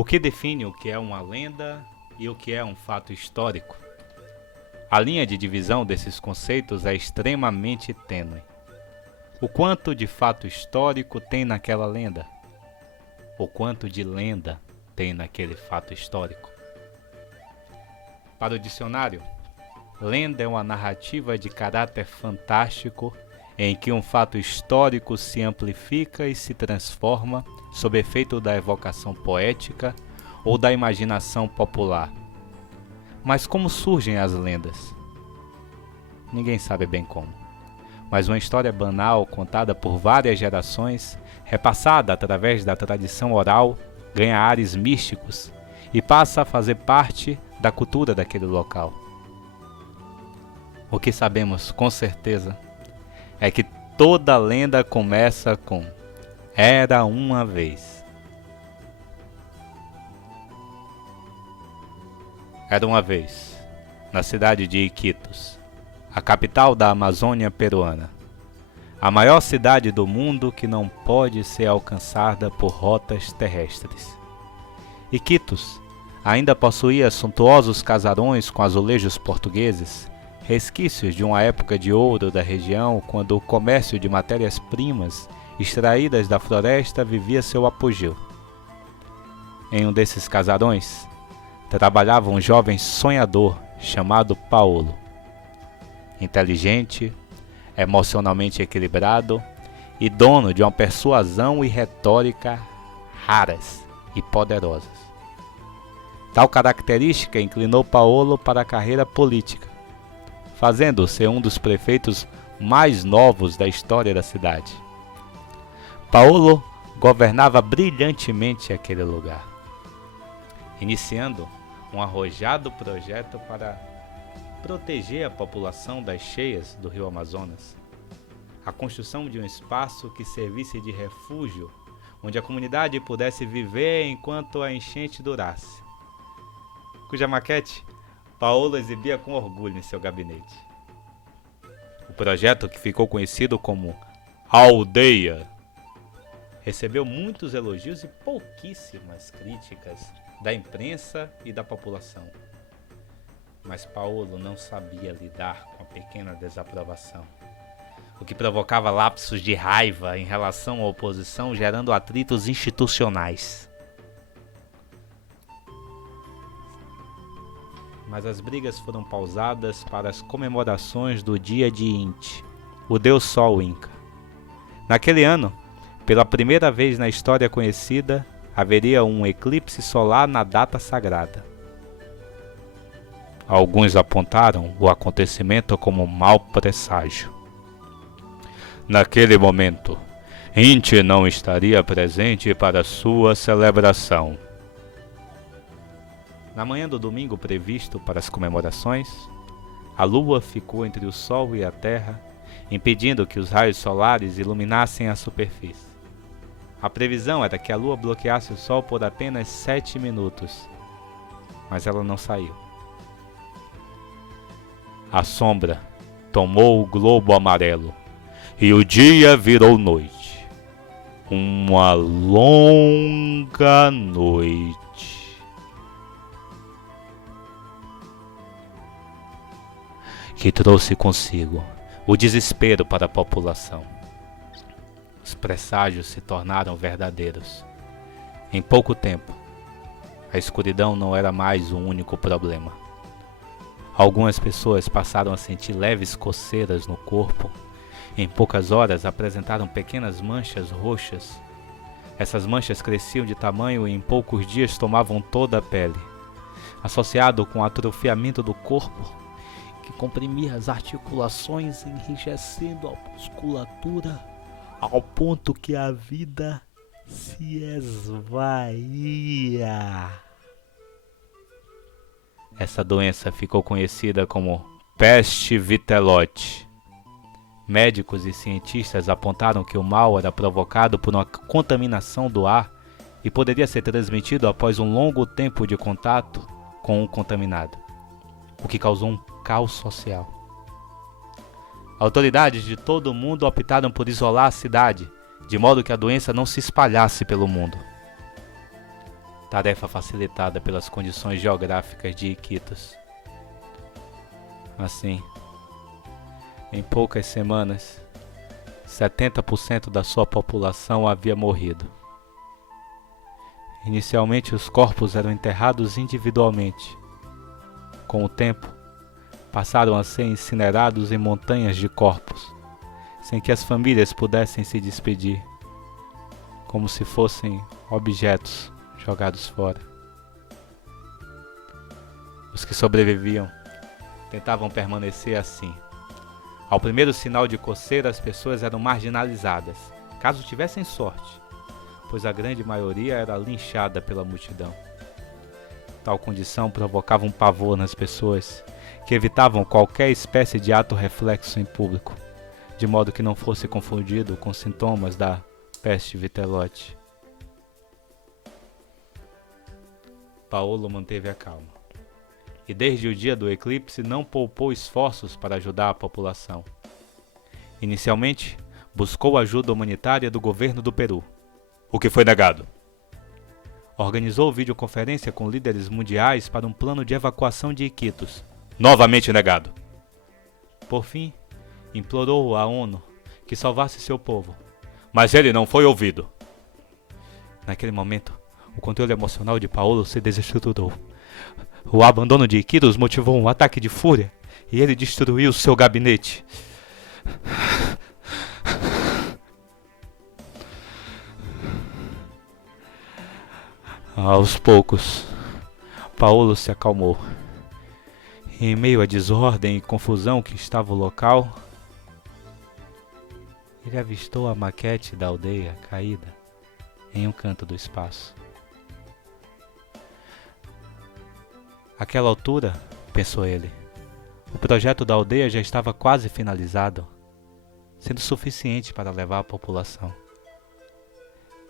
O que define o que é uma lenda e o que é um fato histórico? A linha de divisão desses conceitos é extremamente tênue. O quanto de fato histórico tem naquela lenda? O quanto de lenda tem naquele fato histórico? Para o dicionário, lenda é uma narrativa de caráter fantástico em que um fato histórico se amplifica e se transforma sob efeito da evocação poética ou da imaginação popular. Mas como surgem as lendas? Ninguém sabe bem como. Mas uma história banal contada por várias gerações, repassada através da tradição oral, ganha ares místicos e passa a fazer parte da cultura daquele local. O que sabemos com certeza é que toda lenda começa com "Era uma vez". Era uma vez, na cidade de Iquitos, a capital da Amazônia peruana, a maior cidade do mundo que não pode ser alcançada por rotas terrestres. Iquitos ainda possuía suntuosos casarões com azulejos portugueses, resquícios de uma época de ouro da região quando o comércio de matérias-primas extraídas da floresta vivia seu apogeu. Em um desses casarões, trabalhava um jovem sonhador chamado Paulo. Inteligente, emocionalmente equilibrado e dono de uma persuasão e retórica raras e poderosas. Tal característica inclinou Paulo para a carreira política, fazendo-o ser um dos prefeitos mais novos da história da cidade. Paulo governava brilhantemente aquele lugar, iniciando um arrojado projeto para proteger a população das cheias do rio Amazonas, a construção de um espaço que servisse de refúgio, onde a comunidade pudesse viver enquanto a enchente durasse, cuja maquete Paulo exibia com orgulho em seu gabinete. O projeto, que ficou conhecido como Aldeia, recebeu muitos elogios e pouquíssimas críticas da imprensa e da população. Mas Paulo não sabia lidar com a pequena desaprovação, o que provocava lapsos de raiva em relação à oposição, gerando atritos institucionais. Mas as brigas foram pausadas para as comemorações do dia de Inti, o deus Sol Inca. Naquele ano, pela primeira vez na história conhecida, haveria um eclipse solar na data sagrada. Alguns apontaram o acontecimento como um mau presságio. Naquele momento, Inti não estaria presente para sua celebração. Na manhã do domingo previsto para as comemorações, a lua ficou entre o sol e a terra, impedindo que os raios solares iluminassem a superfície. A previsão era que a lua bloqueasse o sol por apenas 7 minutos, mas ela não saiu. A sombra tomou o globo amarelo e o dia virou noite. Uma longa noite. Que trouxe consigo o desespero para a população. Os presságios se tornaram verdadeiros. Em pouco tempo, a escuridão não era mais o único problema. Algumas pessoas passaram a sentir leves coceiras no corpo. Em poucas horas apresentaram pequenas manchas roxas. Essas manchas cresciam de tamanho e em poucos dias tomavam toda a pele, associado com o atrofiamento do corpo, que comprimia as articulações, enrijecendo a musculatura, ao ponto que a vida se esvaía. Essa doença ficou conhecida como peste vitelote. Médicos e cientistas apontaram que o mal era provocado por uma contaminação do ar e poderia ser transmitido após um longo tempo de contato com o contaminado, o que causou um caos social. Autoridades de todo o mundo optaram por isolar a cidade, de modo que a doença não se espalhasse pelo mundo. tarefa facilitada pelas condições geográficas de Iquitos. Assim, em poucas semanas, 70% da sua população havia morrido. Inicialmente, os corpos eram enterrados individualmente. Com o tempo, passaram a ser incinerados em montanhas de corpos, sem que as famílias pudessem se despedir, como se fossem objetos jogados fora. Os que sobreviviam tentavam permanecer assim. Ao primeiro sinal de coceira, as pessoas eram marginalizadas, caso tivessem sorte, pois a grande maioria era linchada pela multidão. Tal condição provocava um pavor nas pessoas, que evitavam qualquer espécie de ato reflexo em público, de modo que não fosse confundido com sintomas da peste vitelote. Paolo manteve a calma, e desde o dia do eclipse não poupou esforços para ajudar a população. Inicialmente, buscou ajuda humanitária do governo do Peru, o que foi negado. Organizou videoconferência com líderes mundiais para um plano de evacuação de Iquitos, novamente negado. Por fim, implorou à ONU que salvasse seu povo, mas ele não foi ouvido. Naquele momento, o controle emocional de Paolo se desestruturou. O abandono de Iquitos motivou um ataque de fúria e ele destruiu seu gabinete. Aos poucos, Paolo se acalmou. Em meio à desordem e confusão que estava o local, ele avistou a maquete da aldeia caída em um canto do espaço. Àquela altura, pensou ele, o projeto da aldeia já estava quase finalizado, sendo suficiente para levar a população.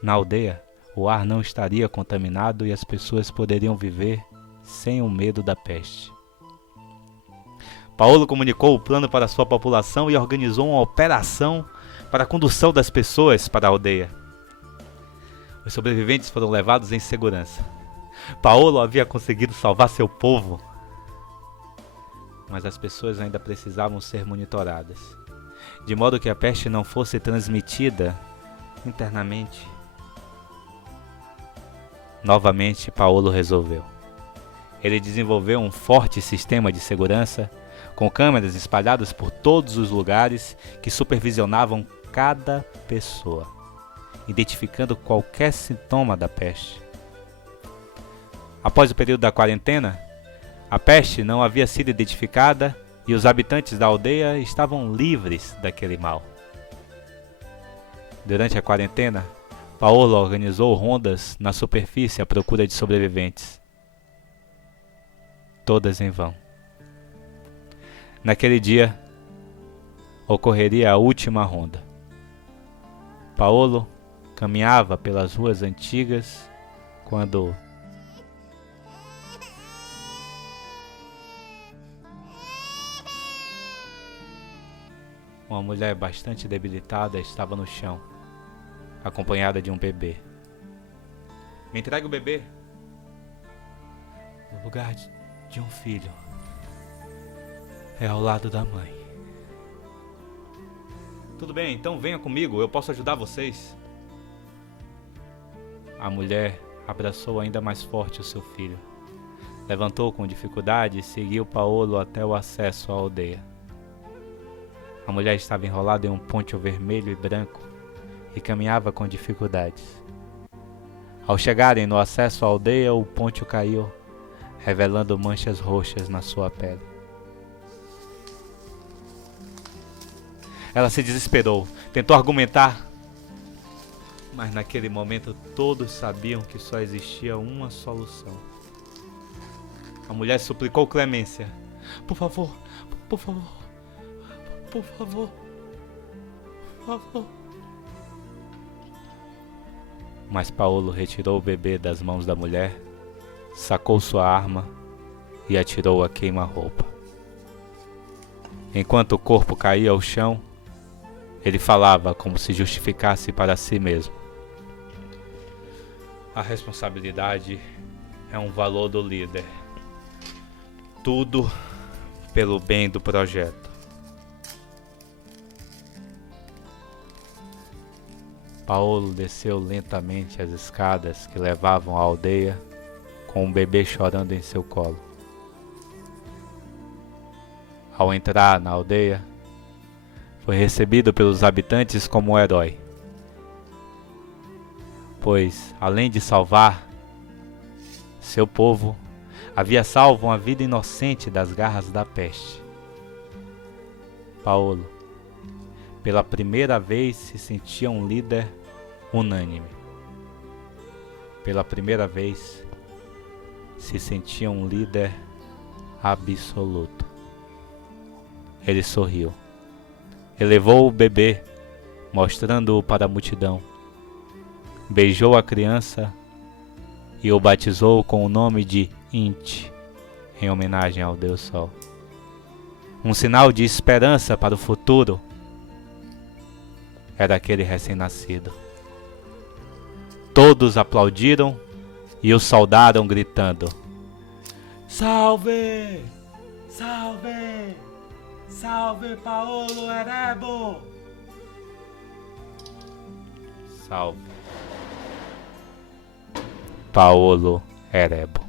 Na aldeia, o ar não estaria contaminado e as pessoas poderiam viver sem o medo da peste. Paolo comunicou o plano para sua população e organizou uma operação para a condução das pessoas para a aldeia. Os sobreviventes foram levados em segurança. Paolo havia conseguido salvar seu povo, mas as pessoas ainda precisavam ser monitoradas, de modo que a peste não fosse transmitida internamente. Novamente, Paolo resolveu. Ele desenvolveu um forte sistema de segurança, com câmeras espalhadas por todos os lugares que supervisionavam cada pessoa, identificando qualquer sintoma da peste. Após o período da quarentena, a peste não havia sido identificada e os habitantes da aldeia estavam livres daquele mal. Durante a quarentena, Paolo organizou rondas na superfície à procura de sobreviventes. Todas em vão. Naquele dia, ocorreria a última ronda. Paolo caminhava pelas ruas antigas quando uma mulher bastante debilitada estava no chão, acompanhada de um bebê. Me entregue o bebê. O lugar de um filho é ao lado da mãe. Tudo bem, então venha comigo, eu posso ajudar vocês. A mulher abraçou ainda mais forte o seu filho. Levantou com dificuldade e seguiu Paolo até o acesso à aldeia. A mulher estava enrolada em um poncho vermelho e branco e caminhava com dificuldades. Ao chegarem no acesso à aldeia, o poncho caiu, revelando manchas roxas na sua pele. Ela se desesperou, tentou argumentar, mas naquele momento todos sabiam que só existia uma solução. A mulher suplicou clemência. Por favor, por favor, por favor, por favor. Mas Paolo retirou o bebê das mãos da mulher, sacou sua arma e atirou a queima-roupa. Enquanto o corpo caía ao chão, ele falava como se justificasse para si mesmo. A responsabilidade é um valor do líder. Tudo pelo bem do projeto. Paulo desceu lentamente as escadas que levavam à aldeia, com um bebê chorando em seu colo. Ao entrar na aldeia, foi recebido pelos habitantes como um herói, pois, além de salvar seu povo, havia salvo uma vida inocente das garras da peste. Paulo, pela primeira vez, se sentia um líder unânime. Pela primeira vez, se sentia um líder absoluto. Ele sorriu. Elevou o bebê, mostrando-o para a multidão. Beijou a criança e o batizou com o nome de Inti, em homenagem ao Deus Sol. Um sinal de esperança para o futuro era aquele recém-nascido. Todos aplaudiram e o saudaram gritando: Salve! Salve! Salve Paulo Erebo! Salve Paulo Erebo.